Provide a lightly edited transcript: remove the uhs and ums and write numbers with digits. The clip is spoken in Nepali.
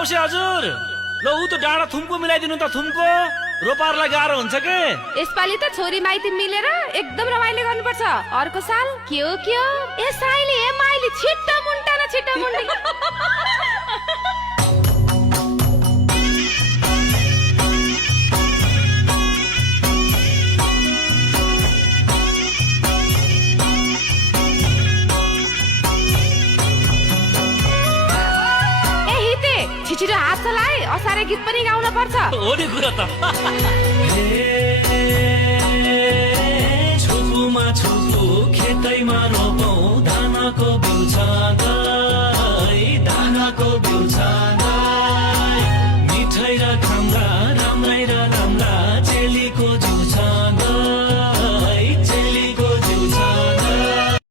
औसे हजुर ल ऊ त डाँडा थुम्को मिलाइदिनु त थुम्को रोपारलाई गाह्रो हुन्छ के यसपालि त छोरी माइती मिलेर एकदम रमाइलो गर्नुपर्छ अर्को साल के हो ए साइली ए माइली छिट्टो मुन्टा न छिट्टो मुन्टी छिटो हात चलाए असारे गीत पनि गाउन पर्छ हो नि कुरा त छुपुमा छुपु खेतैमा